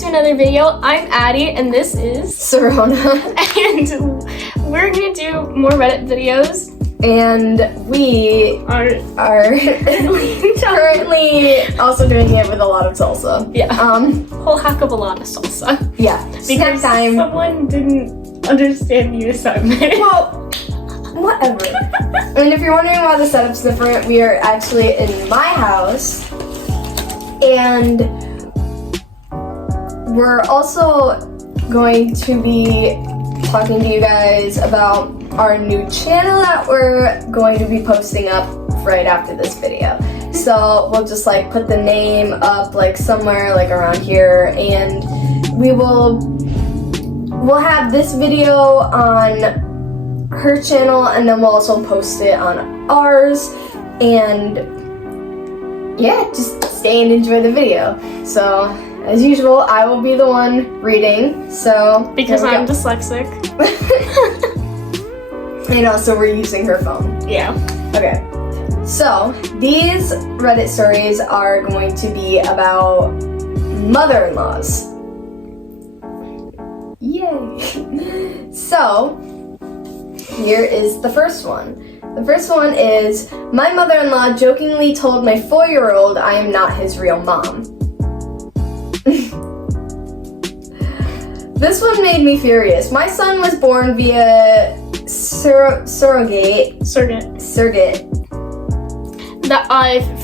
to another video. I'm Addie and this is Serona. And we're gonna do more Reddit videos. And we are currently also doing it with a lot of salsa. Yeah. Whole heck of a lot of salsa. Yeah. Because time. Someone didn't understand the assignment. Well, whatever. I mean, if you're wondering why the setup's different, we are actually in my house. And we're also going to be talking to you guys about our new channel that we're going to be posting up right after this video. So we'll just like put the name up like somewhere like around here, and we'll have this video on her channel, and then we'll also post it on ours. And yeah, just stay and enjoy the video. So as usual, I will be the one reading. So because I'm dyslexic. And also we're using her phone. Yeah. Okay. So these Reddit stories are going to be about mother-in-laws. Yay. So here is the first one. The first one is, my mother-in-law jokingly told my 4-year-old I am not his real mom. This one made me furious. My son was born via surrogate.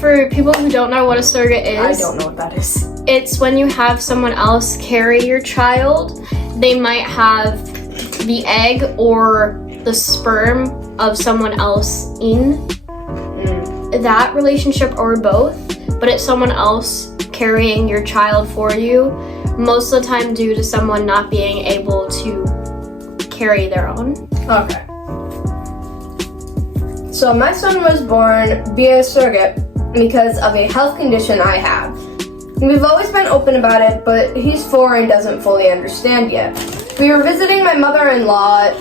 For people who don't know what a surrogate is, I don't know what that is. It's when you have someone else carry your child. They might have the egg or the sperm of someone else in that relationship, or both, but it's someone else carrying your child for you, most of the time due to someone not being able to carry their own. Okay. So my son was born via surrogate because of a health condition I have. We've always been open about it, but he's 4 and doesn't fully understand yet. We were visiting my mother-in-law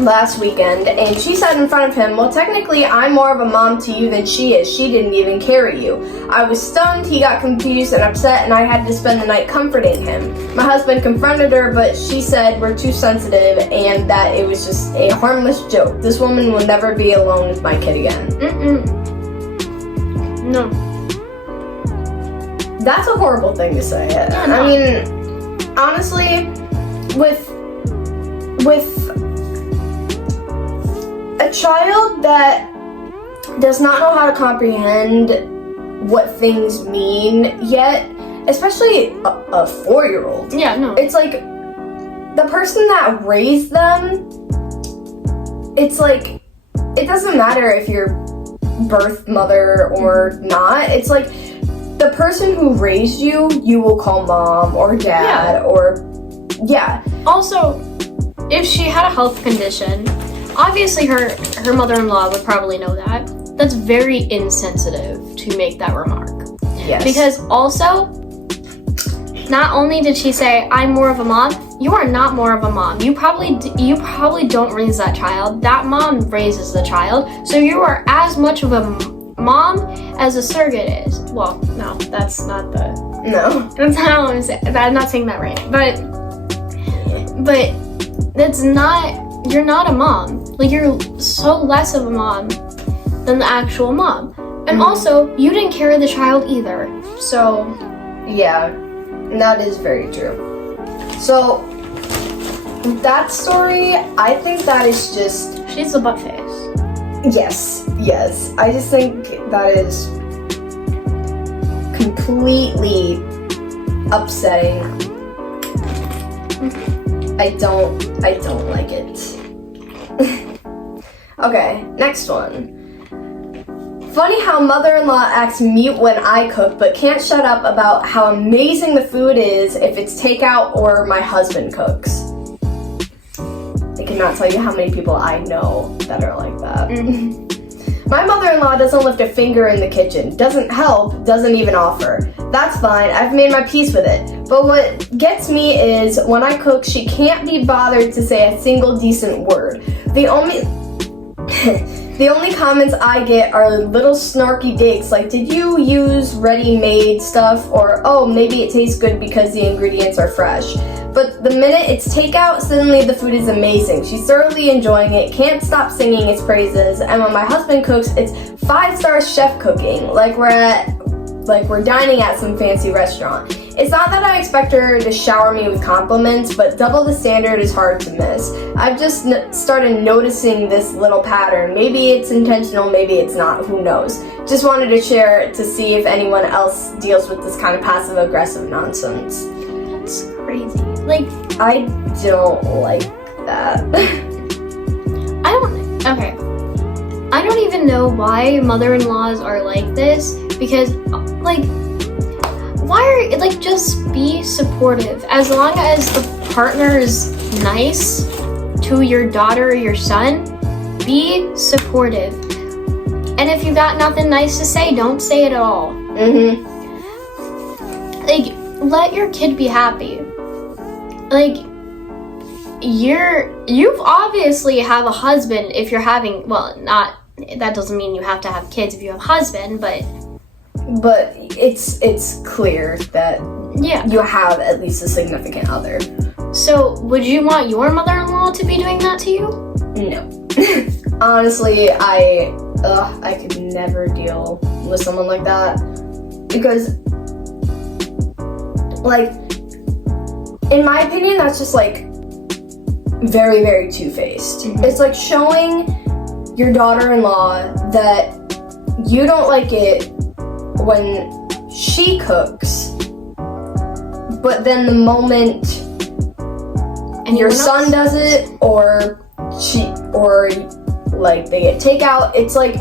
last weekend, and she said in front of him, well, technically I'm more of a mom to you than she is. She didn't even carry you. I was stunned, he got confused and upset, and I had to spend the night comforting him. My husband confronted her, but she said we're too sensitive and that it was just a harmless joke. This woman will never be alone with my kid again. No. That's a horrible thing to say. Yeah, no. I mean, honestly, with a child that does not know how to comprehend what things mean yet, especially a 4-year-old. Yeah, no. It's like the person that raised them, it's like, it doesn't matter if you're birth mother or not. It's like the person who raised you, you will call mom or dad or, yeah. Also, if she had a health condition, obviously her mother-in-law would probably know that. That's very insensitive to make that remark. Yes. Because also, not only did she say, I'm more of a mom, you are not more of a mom. You probably don't raise that child. That mom raises the child. So you are as much of a mom as a surrogate is. Well, no, that's not the... No. That's not what I'm saying. I'm not saying that right. But that's not... You're not a mom. Like, you're so less of a mom than the actual mom. And also, you didn't carry the child either. So... Yeah, that is very true. So, that story, I think that is just... She's a butt face. Yes. I just think that is completely upsetting. I don't like it. Okay, next one. Funny how mother-in-law acts mute when I cook, but can't shut up about how amazing the food is if it's takeout or my husband cooks. I cannot tell you how many people I know that are like that. My mother-in-law doesn't lift a finger in the kitchen, doesn't help, doesn't even offer. That's fine, I've made my peace with it. But what gets me is when I cook, she can't be bothered to say a single decent word. The only The only comments I get are little snarky digs like, did you use ready-made stuff? Or, oh, maybe it tastes good because the ingredients are fresh. But the minute it's takeout, suddenly the food is amazing. She's thoroughly enjoying it, can't stop singing its praises, and when my husband cooks, it's 5-star chef cooking, like we're dining at some fancy restaurant. It's not that I expect her to shower me with compliments, but double the standard is hard to miss. I've just started noticing this little pattern. Maybe it's intentional, maybe it's not, who knows. Just wanted to share to see if anyone else deals with this kind of passive-aggressive nonsense. That's crazy. Like, I don't like that. Okay. I don't even know why mother-in-laws are like this, because, like, why are, like, just be supportive. As long as the partner is nice to your daughter or your son, be supportive. And if you got nothing nice to say, don't say it at all. Like, let your kid be happy. Like, you've obviously have a husband if you're having, well, not, that doesn't mean you have to have kids if you have a husband, but it's clear that you have at least a significant other. So, would you want your mother-in-law to be doing that to you? No. Honestly, I could never deal with someone like that. Because, like, in my opinion, that's just, like, very, very two-faced. Mm-hmm. It's like showing your daughter-in-law that you don't like it when she cooks, but then the moment your son does it, or like they get takeout, it's like,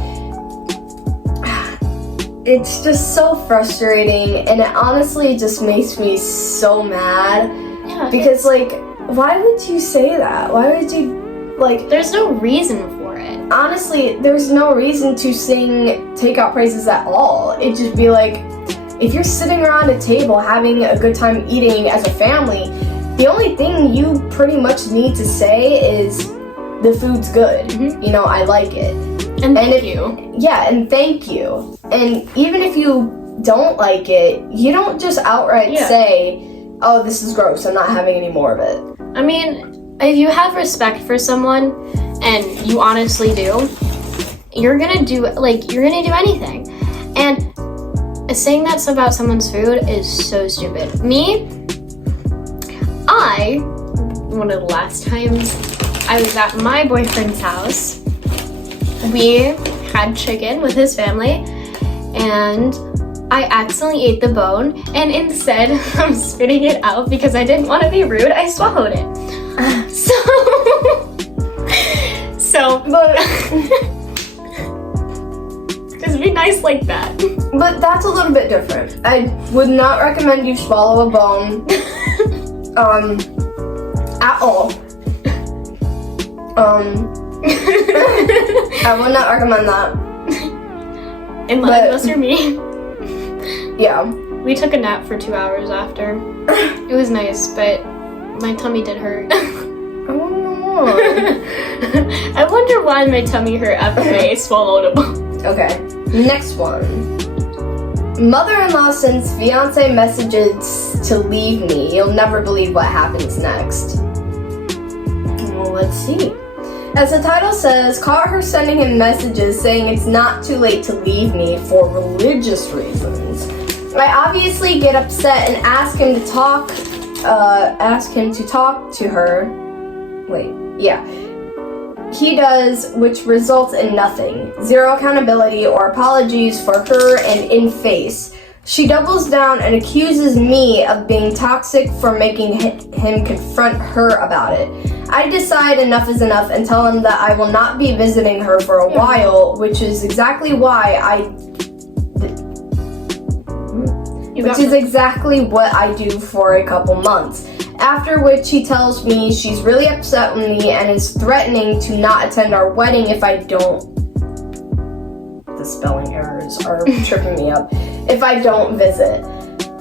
it's just so frustrating, and it honestly just makes me so mad. Yeah, because, like, why would you say that? Why would you, like... There's no reason for it. Honestly, there's no reason to sing takeout praises at all. It'd just be like, if you're sitting around a table having a good time eating as a family, the only thing you pretty much need to say is, the food's good. Mm-hmm. You know, I like it. And thank you. Yeah, and thank you. And even if you don't like it, you don't just outright say, oh, this is gross, I'm not having any more of it. I mean, if you have respect for someone, and you honestly do, you're gonna do anything. And saying that's about someone's food is so stupid. One of the last times I was at my boyfriend's house, we had chicken with his family, and I accidentally ate the bone, and instead of spitting it out because I didn't want to be rude, I swallowed it. But just be nice like that. But that's a little bit different. I would not recommend you swallow a bone, at all. I would not recommend that. Unless you're me. Yeah. We took a nap for 2 hours after. It was nice, but my tummy did hurt. I want to know more. I wonder why my tummy hurt after I swallowed a bone. Okay, next one. Mother-in-law sends fiancé messages to leave me. You'll never believe what happens next. Well, let's see. As the title says, caught her sending him messages saying it's not too late to leave me for religious reasons. I obviously get upset and ask him to talk to her. He does, which results in nothing. Zero accountability or apologies for her and in face. She doubles down and accuses me of being toxic for making him confront her about it. I decide enough is enough and tell him that I will not be visiting her for a while, which is exactly what I do for a couple months. After which he tells me she's really upset with me and is threatening to not attend our wedding if I don't. The spelling errors are tripping me up. If I don't visit.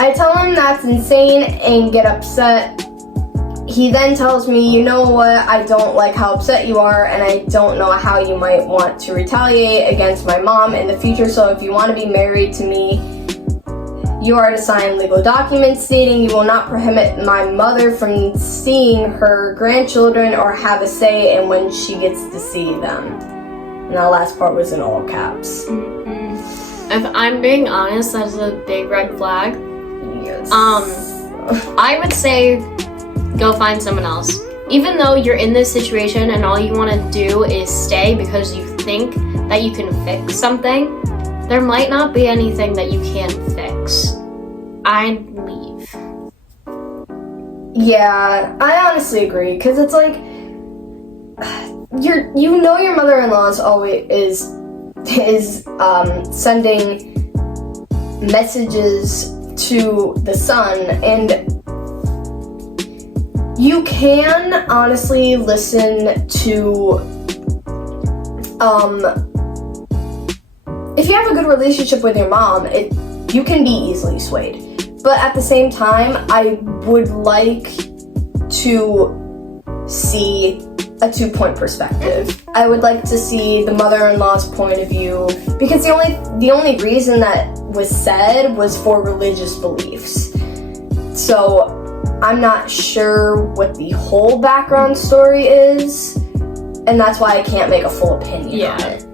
I tell him that's insane and get upset. he then tells me, you know what, I don't like how upset you are, and I don't know how you might want to retaliate against my mom in the future, so if you want to be married to me, you are to sign legal documents stating you will not prohibit my mother from seeing her grandchildren or have a say in when she gets to see them. And that last part was in all caps. If I'm being honest, that's a big red flag. Yes. I would say go find someone else. Even though you're in this situation and all you want to do is stay because you think that you can fix something, there might not be anything that you can fix. I'd leave. Yeah, I honestly agree, because it's like, you know your mother-in-law is always sending messages to the son, and you can honestly listen to, if you have a good relationship with your mom, you can be easily swayed. But at the same time, I would like to see a 2-point perspective. I would like to see the mother-in-law's point of view, because the only reason that was said was for religious beliefs. So I'm not sure what the whole background story is, and that's why I can't make a full opinion on it.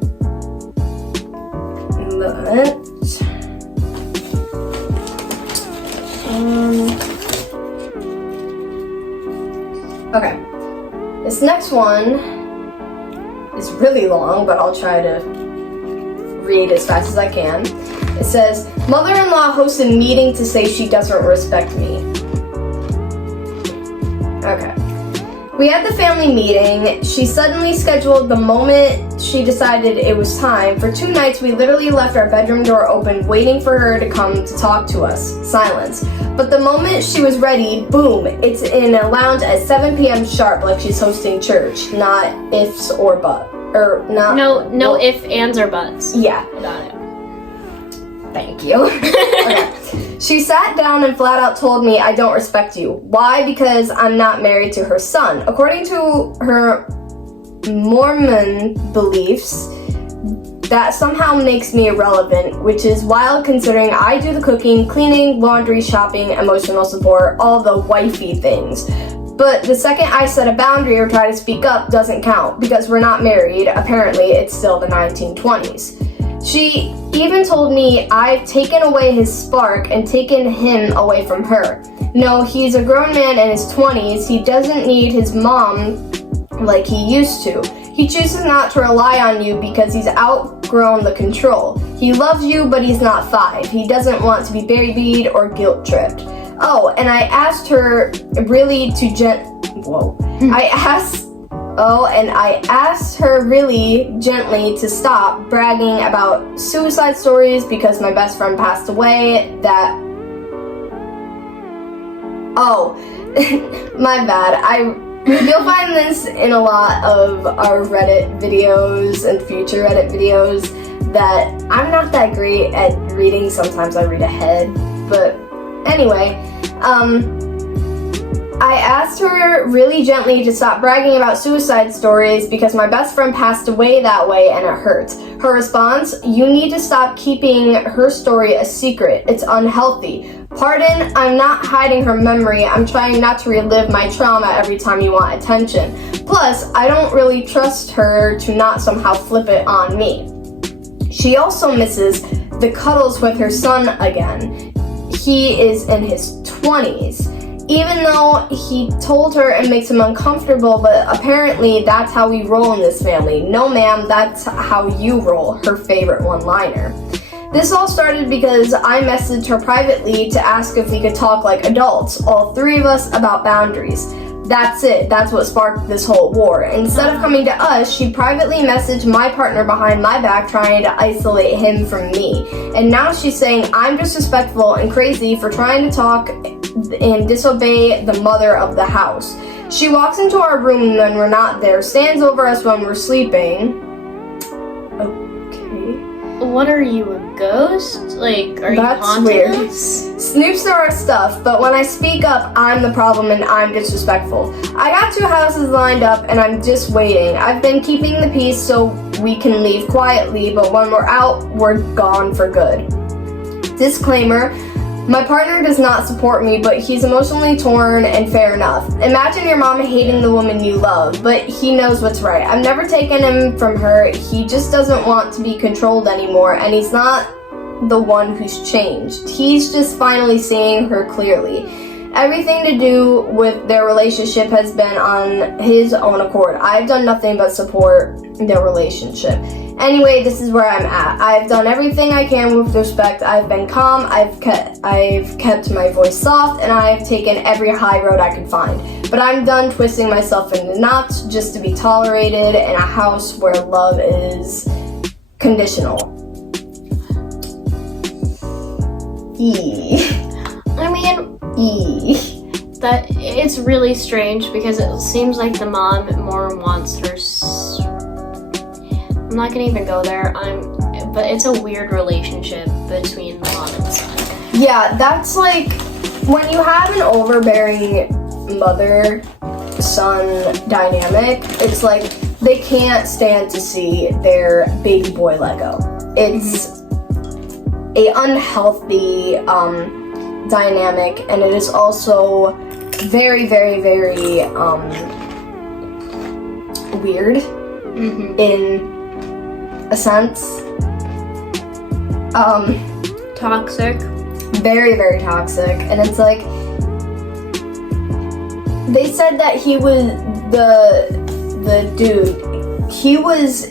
But okay, this next one is really long, but I'll try to read as fast as I can. It says, mother-in-law hosted meeting to say she doesn't respect me. Okay. We had the family meeting. She suddenly scheduled the moment she decided it was time. For 2 nights, we literally left our bedroom door open, waiting for her to come to talk to us. Silence. But the moment she was ready, boom, it's in a lounge at 7 p.m. sharp, like she's hosting church. Not ifs or buts. Or not. No ifs, ands, or buts. Yeah. Got it. Thank you. Okay. She sat down and flat out told me, I don't respect you. Why? Because I'm not married to her son. According to her Mormon beliefs, that somehow makes me irrelevant, which is wild considering I do the cooking, cleaning, laundry, shopping, emotional support, all the wifey things. But the second I set a boundary or try to speak up doesn't count because we're not married. Apparently, it's still the 1920s. She even told me I've taken away his spark and taken him away from her. No, he's a grown man in his 20s. He doesn't need his mom like he used to. He chooses not to rely on you because he's outgrown the control. He loves you, but he's not 5. He doesn't want to be babied or guilt-tripped. Oh, and I asked her really I asked her really gently to stop bragging about suicide stories because my best friend passed away. My bad. You'll find this in a lot of our Reddit videos and future Reddit videos that I'm not that great at reading. Sometimes I read ahead. But anyway, I asked her really gently to stop bragging about suicide stories because my best friend passed away that way and it hurts. Her response, you need to stop keeping her story a secret. It's unhealthy. Pardon, I'm not hiding her memory. I'm trying not to relive my trauma every time you want attention. Plus, I don't really trust her to not somehow flip it on me. She also misses the cuddles with her son again. He is in his 20s. Even though he told her it makes him uncomfortable, but apparently that's how we roll in this family. No ma'am, that's how you roll, her favorite one-liner. This all started because I messaged her privately to ask if we could talk like adults, all 3 of us, about boundaries. That's it, that's what sparked this whole war. Instead of coming to us, she privately messaged my partner behind my back trying to isolate him from me. And now she's saying I'm disrespectful and crazy for trying to talk and disobey the mother of the house. She walks into our room when we're not there, stands over us when we're sleeping. Okay. what are you, a ghost? Like, are That's you haunting weird. us? Snoops are our stuff, but when I speak up, I'm the problem and I'm disrespectful. I got 2 houses lined up and I'm just waiting. I've been keeping the peace so we can leave quietly, but when we're out, we're gone for good. Disclaimer, my partner does not support me, but he's emotionally torn and fair enough. Imagine your mom hating the woman you love, but he knows what's right. I've never taken him from her. He just doesn't want to be controlled anymore, and he's not the one who's changed. He's just finally seeing her clearly. Everything to do with their relationship has been on his own accord. I've done nothing but support their relationship. Anyway, this is where I'm at. I've done everything I can with respect. I've been calm, I've kept my voice soft, and I've taken every high road I could find. But I'm done twisting myself into knots just to be tolerated in a house where love is conditional. I mean, that it's really strange because it seems like the mom more wants her. I'm not gonna even go there. But it's a weird relationship between the mom and son. Yeah, that's like when you have an overbearing mother-son dynamic. It's like they can't stand to see their baby boy let go. It's a unhealthy dynamic, and it is also very, very, very weird in a sense. Toxic. Very, very toxic. And it's like, they said that he was the dude, he was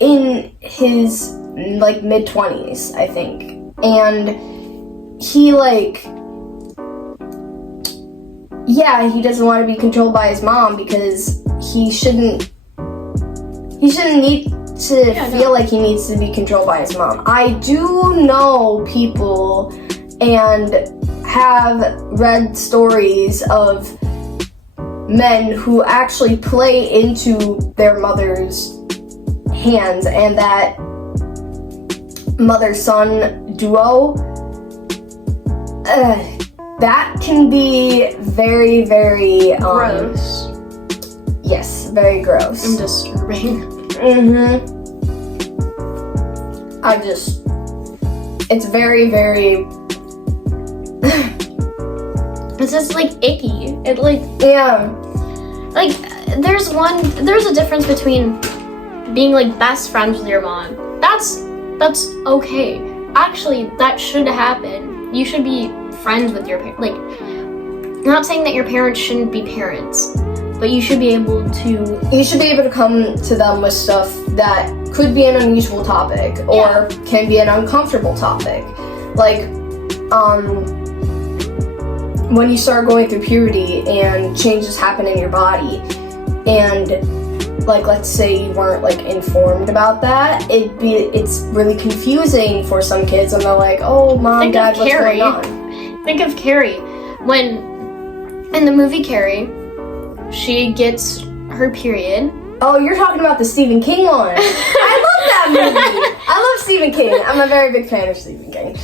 in his like mid-20s, I think. And he like, yeah, he doesn't want to be controlled by his mom because he shouldn't need to feel like he needs to be controlled by his mom. I do know people and have read stories of men who actually play into their mother's hands, and that mother-son duo, that can be very, very Gross. Yes, very gross. And disturbing. It's very, very It's just like icky. It like, yeah. like there's a difference between being like best friends with your mom. That's okay. Actually, that should happen. You should be friends with your parents. Like, I'm not saying that your parents shouldn't be parents, but you should be able to come to them with stuff that could be an unusual topic or can be an uncomfortable topic. Like, when you start going through puberty and changes happen in your body, and like, let's say you weren't like informed about that, it's really confusing for some kids, and they're like, oh, mom, dad, what's going on? Think of Carrie. When in the movie Carrie, she gets her period. Oh, you're talking about the Stephen King one. I love that movie. I love Stephen King. I'm a very big fan of Stephen King.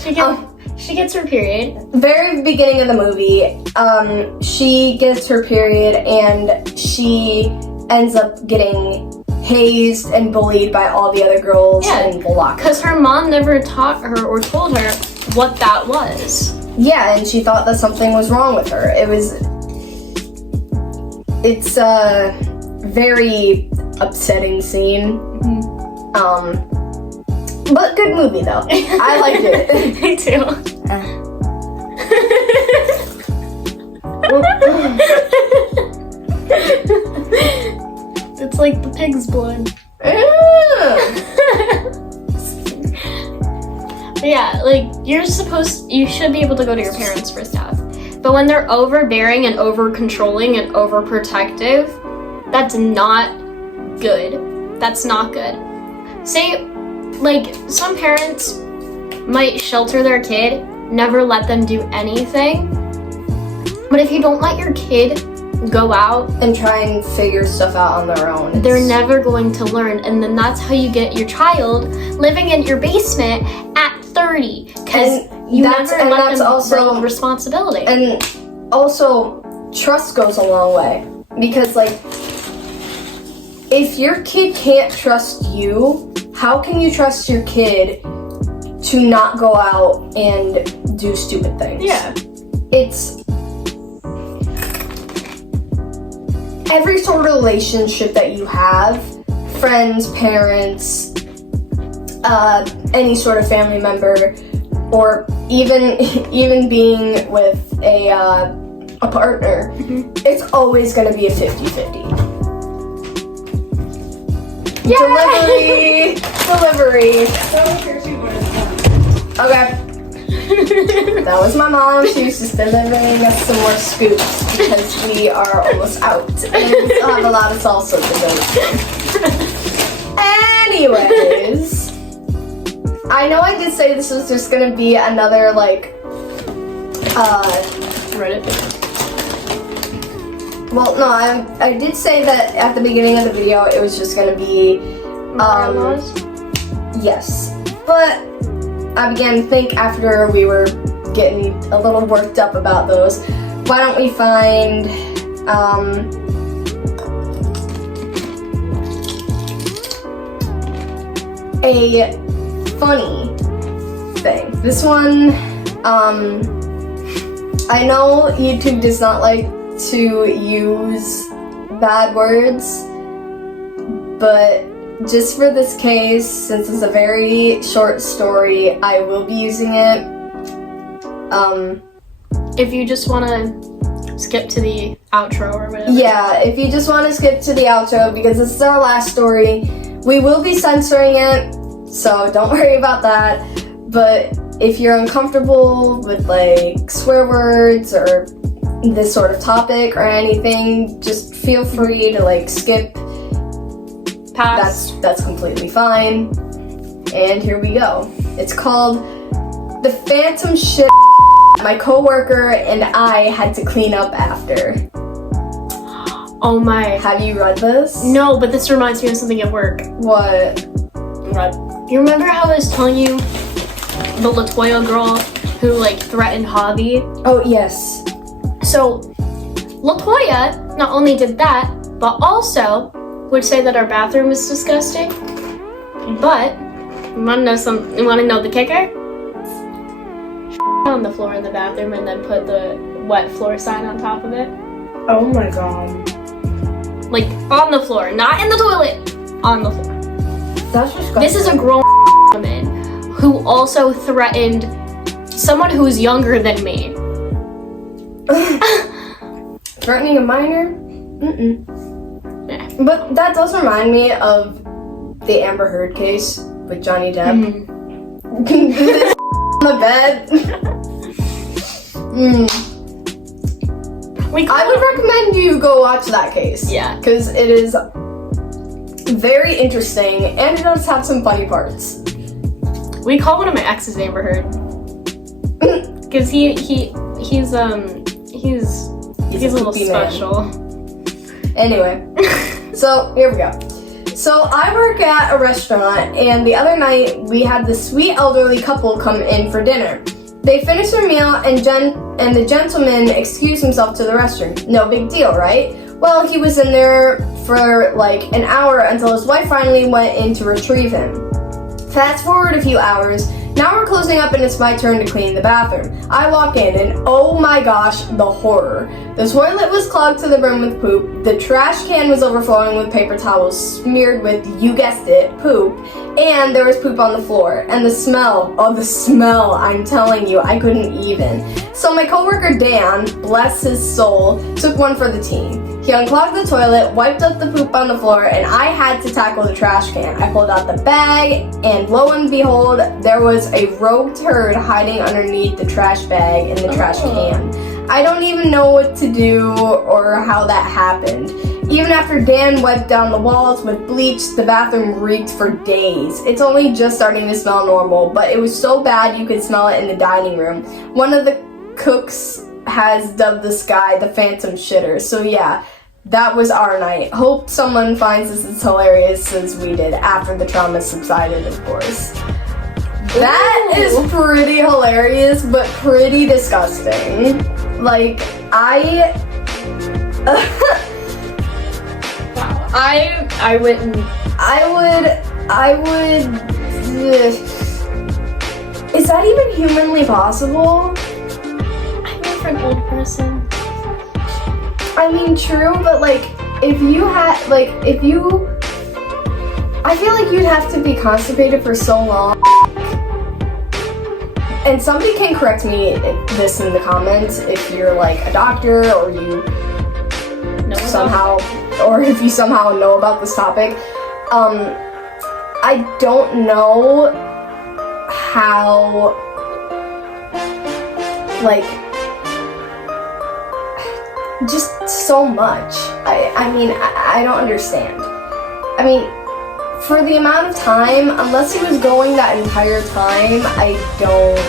She gets her period. Very beginning of the movie, she gets her period and she ends up getting hazed and bullied by all the other girls in the locker. Because her mom never taught her or told her what that was. Yeah, and she thought that something was wrong with her. It's a very upsetting scene. But good movie though. I liked it. Me too. It's like the pig's blood. Yeah, like you should be able to go to your parents for stuff. But when they're overbearing and over-controlling and overprotective, that's not good. That's not good. Say, like, some parents might shelter their kid, never let them do anything. But if you don't let your kid go out and try and figure stuff out on their own. They're never going to learn, and then that's how you get your child living in your basement at 30, because you never let them grow responsibility. And also, trust goes a long way, because like, if your kid can't trust you, how can you trust your kid to not go out and do stupid things? Yeah. It's every sort of relationship that you have, friends, parents, any sort of family member, or even being with a partner, it's always going to be a 50-50. Yay! Delivery. Okay. That was my mom. She was just delivering us some more scoops because we are almost out. And we still have a lot of salsa to go through. Anyways, I know I did say this was just gonna be another like Reddit. Well, no, I did say that at the beginning of the video it was just gonna be yes, but I began to think after we were getting a little worked up about those, why don't we find a funny thing. This one, I know YouTube does not like to use bad words, but just for this case, since it's a very short story, I will be using it. If you just want to skip to the outro or whatever. Yeah, if you just want to skip to the outro, because this is our last story, we will be censoring it, so don't worry about that. But if you're uncomfortable with like swear words or this sort of topic or anything, just feel free to like skip. Pass. That's completely fine. And here we go. It's called The Phantom Shit My Coworker and I Had to Clean Up After. Oh my. Have you read this? No, but this reminds me of something at work. What? You remember how I was telling you the Latoya girl who like threatened Javi? Oh, yes. So Latoya not only did that, but also would say that our bathroom is disgusting. But you wanna know the kicker? On the floor in the bathroom and then put the wet floor sign on top of it. Oh my god. Like on the floor, not in the toilet, on the floor. That's disgusting. This is a grown woman who also threatened someone who's younger than me. Threatening a minor? Mm-mm. Yeah. But that does remind me of the Amber Heard case with Johnny Depp. Mm-hmm. On the bed. I would recommend you go watch that case. Yeah. Because it is very interesting and it does have some funny parts. We call one of my exes Amber Heard. Because he's a little special. Anyway, so here we go. So I work at a restaurant, and the other night we had this sweet elderly couple come in for dinner. They finished their meal, and the gentleman excused himself to the restroom. No big deal, right? Well, he was in there for like an hour until his wife finally went in to retrieve him. Fast forward a few hours. Now we're closing up and it's my turn to clean the bathroom. I walk in and oh my gosh, the horror. The toilet was clogged to the brim with poop. The trash can was overflowing with paper towels smeared with, you guessed it, poop. And there was poop on the floor. And the smell, I'm telling you, I couldn't even. So my coworker Dan, bless his soul, took one for the team. He unclogged the toilet, wiped up the poop on the floor, and I had to tackle the trash can. I pulled out the bag, and lo and behold, there was a rogue turd hiding underneath the trash bag in the trash can. I don't even know what to do or how that happened. Even after Dan wiped down the walls with bleach, the bathroom reeked for days. It's only just starting to smell normal, but it was so bad you could smell it in the dining room. One of the cooks has dubbed this guy the Phantom Shitter. So yeah, that was our night. Hope someone finds this as hilarious as we did after the trauma subsided, of course. That is pretty hilarious, but pretty disgusting. Like, I wouldn't. I would. Is that even humanly possible? I mean, for an old person. I mean, true, but like, if you had, like, if you. I feel like you'd have to be constipated for so long. And somebody can correct me this in the comments if you're like a doctor or you somehow, or if you somehow know about this topic. I don't know how, like, just so much. I mean, I don't understand. I mean, for the amount of time, unless he was going that entire time, I don't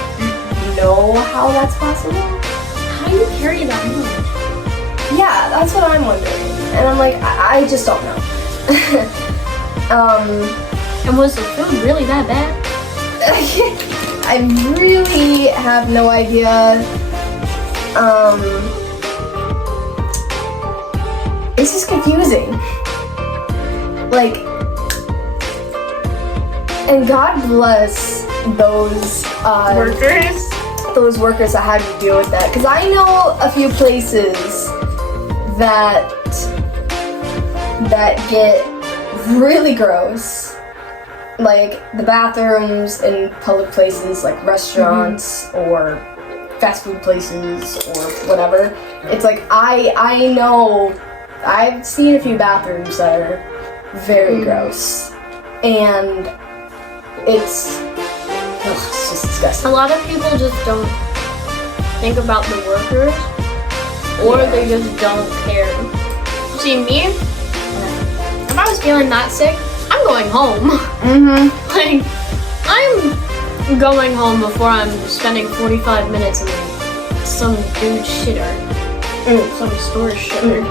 know how that's possible. How do you carry that much? Yeah, that's what I'm wondering. And I'm like, I just don't know. And was the food really that bad? I really have no idea. It's just confusing. Like, and God bless those workers that had to deal with that. Because I know a few places that get really gross. Like the bathrooms in public places, like restaurants or fast food places or whatever. It's like I know I've seen a few bathrooms that are very gross, and it's just disgusting. A lot of people just don't think about the workers, or they just don't care. See, me, if I was feeling that sick, I'm going home. Like, I'm going home before I'm spending 45 minutes in some dude shitter. Some store shitter.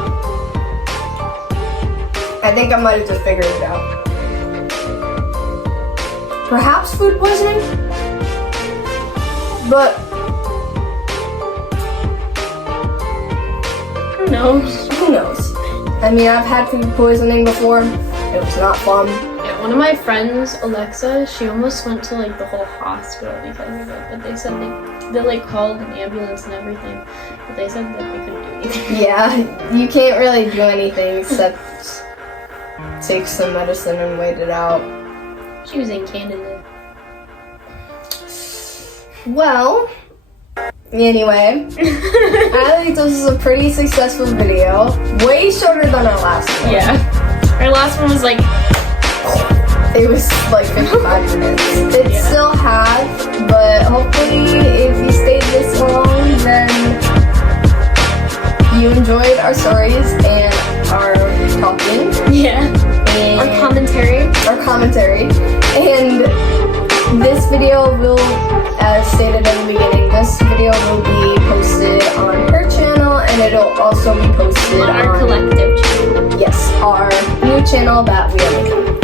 I think I might have just figured it out. Perhaps food poisoning? But who knows? Who knows? I mean, I've had food poisoning before. It was not fun. Yeah, one of my friends, Alexa, she almost went to like the whole hospital because of it. But they said they like called an ambulance and everything. But they said that they couldn't do anything. Yeah, you can't really do anything except take some medicine and wait it out. She was in Canada. Well, anyway, I think this is a pretty successful video. Way shorter than our last one. Yeah. Our last one was like... It was like 55 minutes. It still has, but hopefully if you stayed this long, then you enjoyed our stories and our talking. Yeah. And our commentary. And this video will, as stated in the beginning, this video will be posted on her channel, and it'll also be posted on our collective channel. Yes, our new channel that we are making.